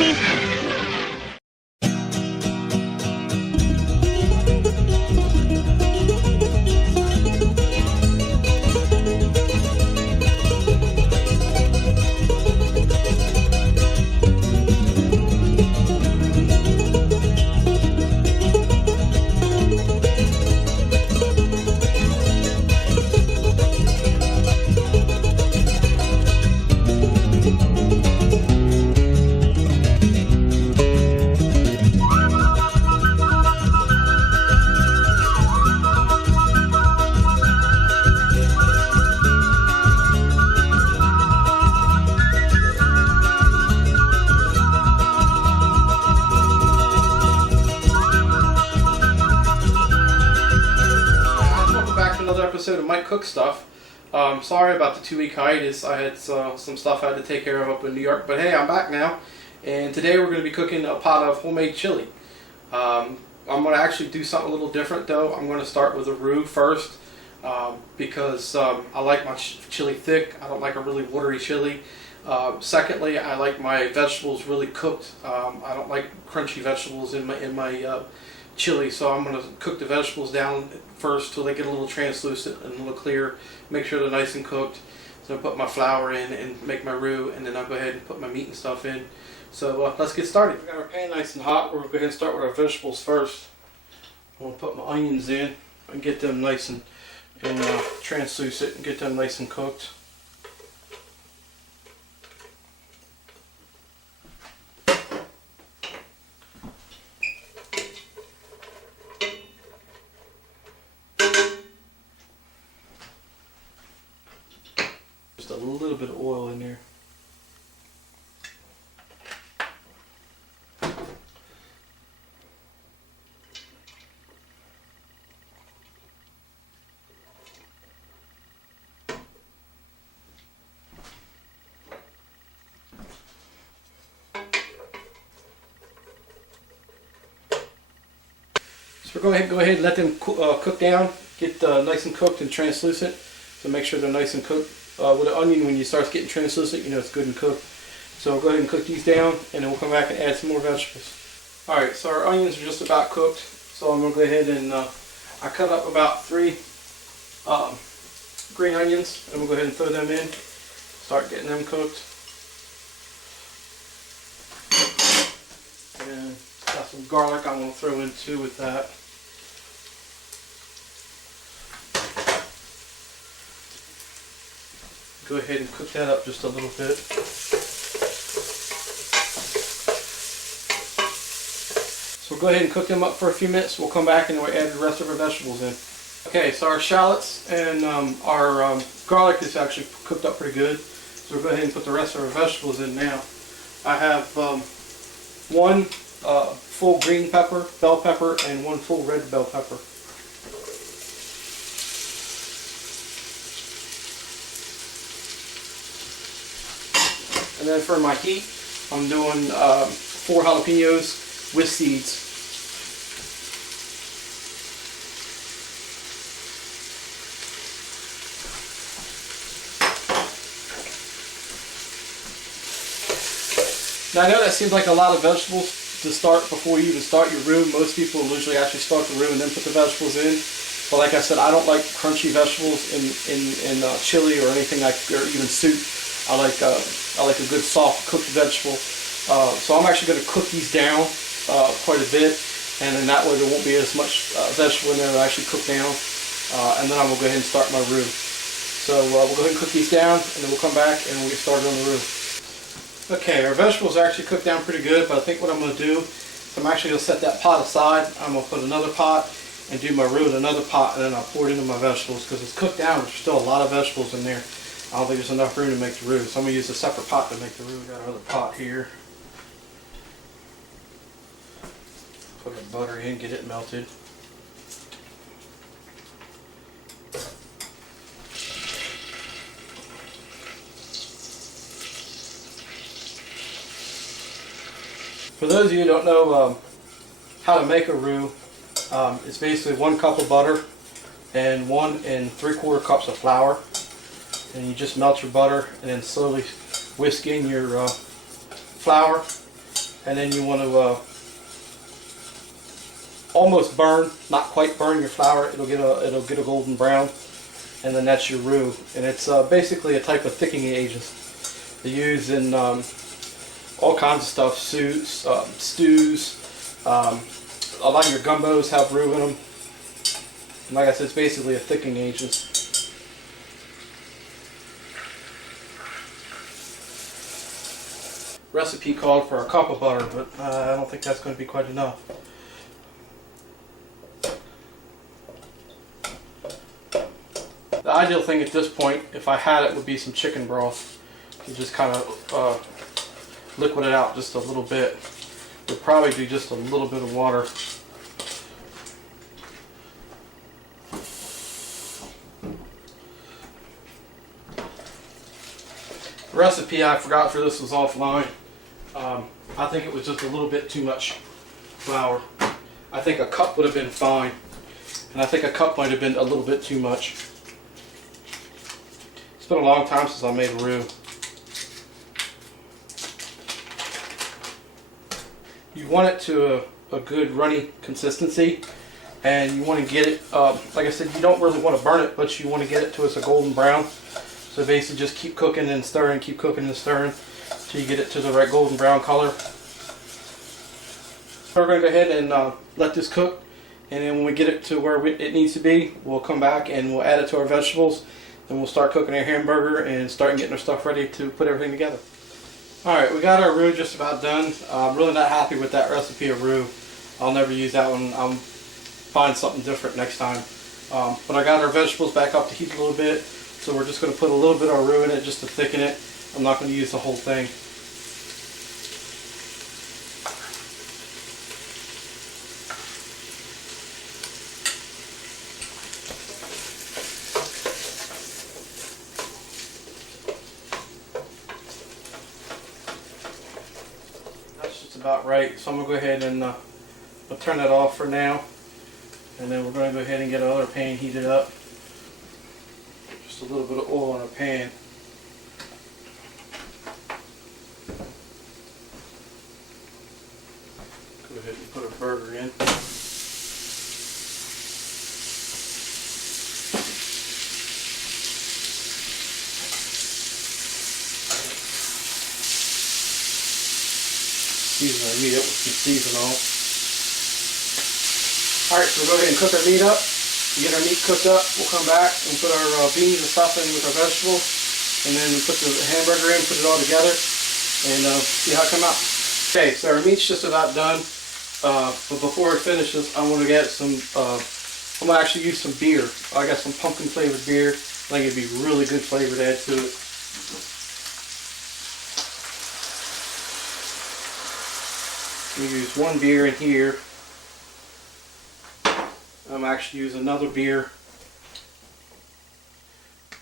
me. Episode of My Cook Stuff. Sorry about the 2-week hiatus. I had some stuff I had to take care of up in New York, but hey, I'm back now, and today we're going to be cooking a pot of homemade chili. I'm going to actually do something a little different though. I'm going to start with a roux first because I like my chili thick. I don't like a really watery chili. Secondly, I like my vegetables really cooked. I don't like crunchy vegetables in my chili, so I'm going to cook the vegetables down first till they get a little translucent and a little clear. Make sure they're nice and cooked. So I put my flour in and make my roux, and then I'll go ahead and put my meat and stuff in. So let's get started. We got our pan nice and hot. We're going to go ahead and start with our vegetables first. I'm going to put my onions in and get them nice and translucent and get them nice and cooked. Just a little bit of oil in there. So we're going to go ahead and let them cook down, get nice and cooked and translucent. So make sure they're nice and cooked. With an onion, when you start getting translucent, you know it's good and cooked. So we'll go ahead and cook these down, and then we'll come back and add some more vegetables. Alright, so our onions are just about cooked. So I'm going to go ahead and I cut up about 3 green onions, and we'll go ahead and throw them in. Start getting them cooked. And got some garlic I'm going to throw in too with that. Go ahead and cook that up just a little bit. So we'll go ahead and cook them up for a few minutes. We'll come back and we'll add the rest of our vegetables in. Okay, so our shallots and our garlic is actually cooked up pretty good. So we'll go ahead and put the rest of our vegetables in now. I have 1 full green pepper, bell pepper, and 1 full red bell pepper. And then for my heat, I'm doing 4 jalapenos with seeds. Now I know that seems like a lot of vegetables to start before you even start your roux. Most people usually actually start the roux and then put the vegetables in. But like I said, I don't like crunchy vegetables in chili or anything like, or even soup. I like a good soft cooked vegetable. So I'm actually going to cook these down quite a bit, and then that way there won't be as much vegetable in there to actually cook down. And then I'm going to go ahead and start my roux. So we'll go ahead and cook these down, and then we'll come back and we'll get started on the roux. Okay, our vegetables are actually cooked down pretty good, but I think what I'm going to do is I'm actually going to set that pot aside. I'm going to put another pot and do my roux in another pot, and then I'll pour it into my vegetables because it's cooked down, but there's still a lot of vegetables in there. I don't think there's enough room to make the roux, so I'm going to use a separate pot to make the roux. We've got another pot here. Put the butter in, get it melted. For those of you who don't know how to make a roux, it's basically 1 cup of butter and 1 3/4 cups of flour. And you just melt your butter and then slowly whisk in your flour. and then you want to almost burn, not quite burn your flour. It'll get a golden brown, and then that's your roux. And it's basically a type of thickening agent they use in all kinds of stuff, stews. A lot of your gumbos have roux in them. And like I said, it's basically a thickening agent. Recipe called for a cup of butter, but I don't think that's going to be quite enough. The ideal thing at this point, if I had it, would be some chicken broth. You just kind of liquid it out just a little bit. Would probably do just a little bit of water. The recipe I forgot for this was offline. I think it was just a little bit too much flour. I think a cup would have been fine, and I think a cup might have been a little bit too much. It's been a long time since I made a roux. You want it to a good runny consistency, and you want to get it, like I said, you don't really want to burn it, but you want to get it to a golden brown. So basically just keep cooking and stirring, keep cooking and stirring until you get it to the right golden brown color. So we're going to go ahead and let this cook, and then when we get it to where it needs to be, we'll come back and we'll add it to our vegetables, and we'll start cooking our hamburger and start getting our stuff ready to put everything together. Alright, we got our roux just about done. I'm really not happy with that recipe of roux. I'll never use that one. I'll find something different next time. But I got our vegetables back up to heat a little bit. So we're just going to put a little bit of roux in it just to thicken it. I'm not going to use the whole thing. That's just about right. So I'm going to go ahead and I'll turn that off for now. And then we're going to go ahead and get another pan heated up. A little bit of oil in a pan. Go ahead and put a burger in. Season our meat up with some seasonal. Alright, so we'll go ahead and cook our meat up. Get our meat cooked up, we'll come back and put our beans and stuff in with our vegetables, and then we put the hamburger in, put it all together, and see how it come out. Okay, so our meat's just about done, but before it finishes, I want to get some, I'm going to actually use some beer. I got some pumpkin flavored beer. I think it'd be really good flavor to add to it. We use one beer in here. I'm actually using another beer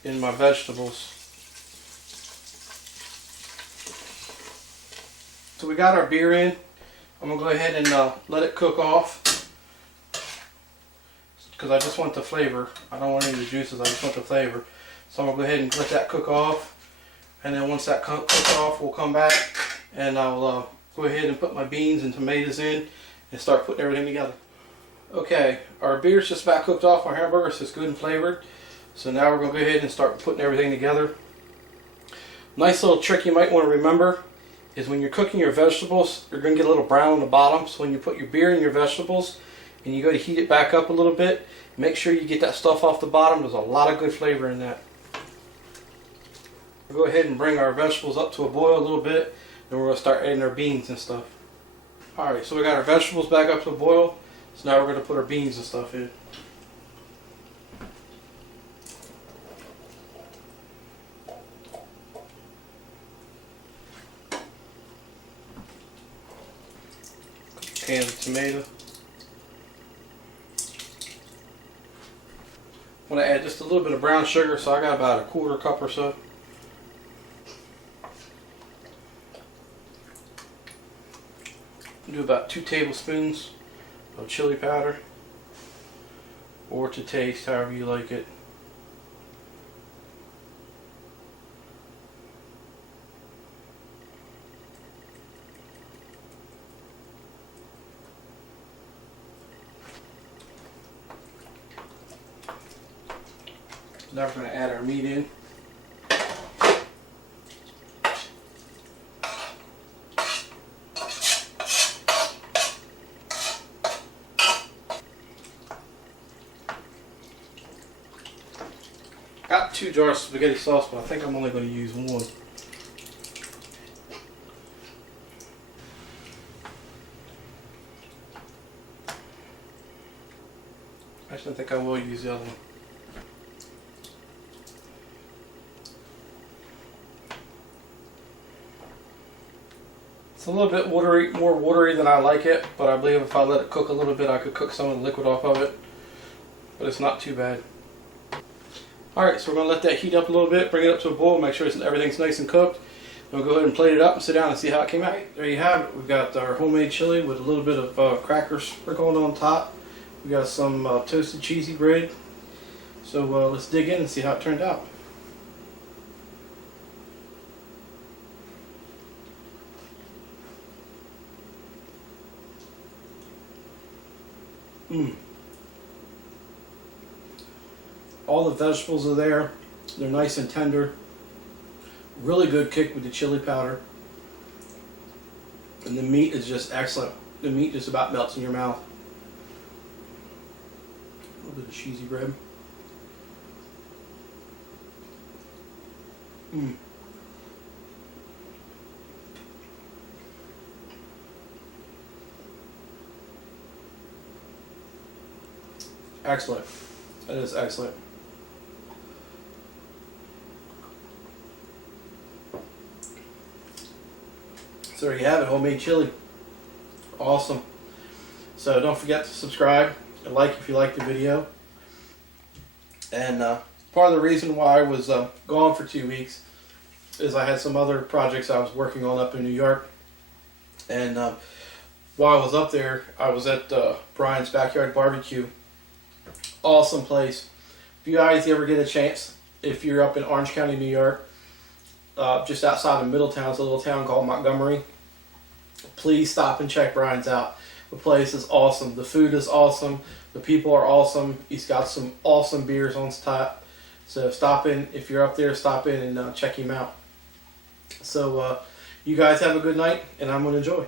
in my vegetables. So we got our beer in. I'm going to go ahead and let it cook off, because I just want the flavor. I don't want any of the juices, I just want the flavor. So I'm going to go ahead and let that cook off, and then once that cooks off, we'll come back and I'll go ahead and put my beans and tomatoes in and start putting everything together. Okay, our beer's just about cooked off. Our hamburger is just good and flavored. So now we're going to go ahead and start putting everything together. Nice little trick you might want to remember is when you're cooking your vegetables, you're going to get a little brown on the bottom. So when you put your beer in your vegetables and you go to heat it back up a little bit, make sure you get that stuff off the bottom. There's a lot of good flavor in that. We'll go ahead and bring our vegetables up to a boil a little bit, and we're going to start adding our beans and stuff. Alright, so we got our vegetables back up to a boil. So now we're going to put our beans and stuff in. Can of tomato. I'm going to add just a little bit of brown sugar, so I got about a quarter cup or so. Do about 2 tablespoons of chili powder, or to taste, however you like it. Now we're going to add our meat in. Got 2 jars of spaghetti sauce, but I think I'm only going to use 1. Actually, I think I will use the other one. It's a little bit watery, more watery than I like it, but I believe if I let it cook a little bit, I could cook some of the liquid off of it. But it's not too bad. Alright, so we're going to let that heat up a little bit, bring it up to a boil, make sure everything's nice and cooked. We'll go ahead and plate it up and sit down and see how it came out. There you have it. We've got our homemade chili with a little bit of crackers sprinkled on top. We got some toasted cheesy bread. So let's dig in and see how it turned out. All the vegetables are there. They're nice and tender. Really good kick with the chili powder. And the meat is just excellent. The meat just about melts in your mouth. A little bit of cheesy bread. Excellent. That is excellent. So there you have it, homemade chili. Awesome. So don't forget to subscribe and like if you like the video. And part of the reason why I was gone for 2 weeks is I had some other projects I was working on up in New York. And while I was up there, I was at Brian's Backyard Barbecue. Awesome place. If you guys ever get a chance, if you're up in Orange County, New York, just outside of Middletown, it's a little town called Montgomery. Please stop and check Brian's out. The place is awesome. The food is awesome. The people are awesome. He's got some awesome beers on tap. So stop in, if you're up there, stop in and check him out. So you guys have a good night, and I'm going to enjoy.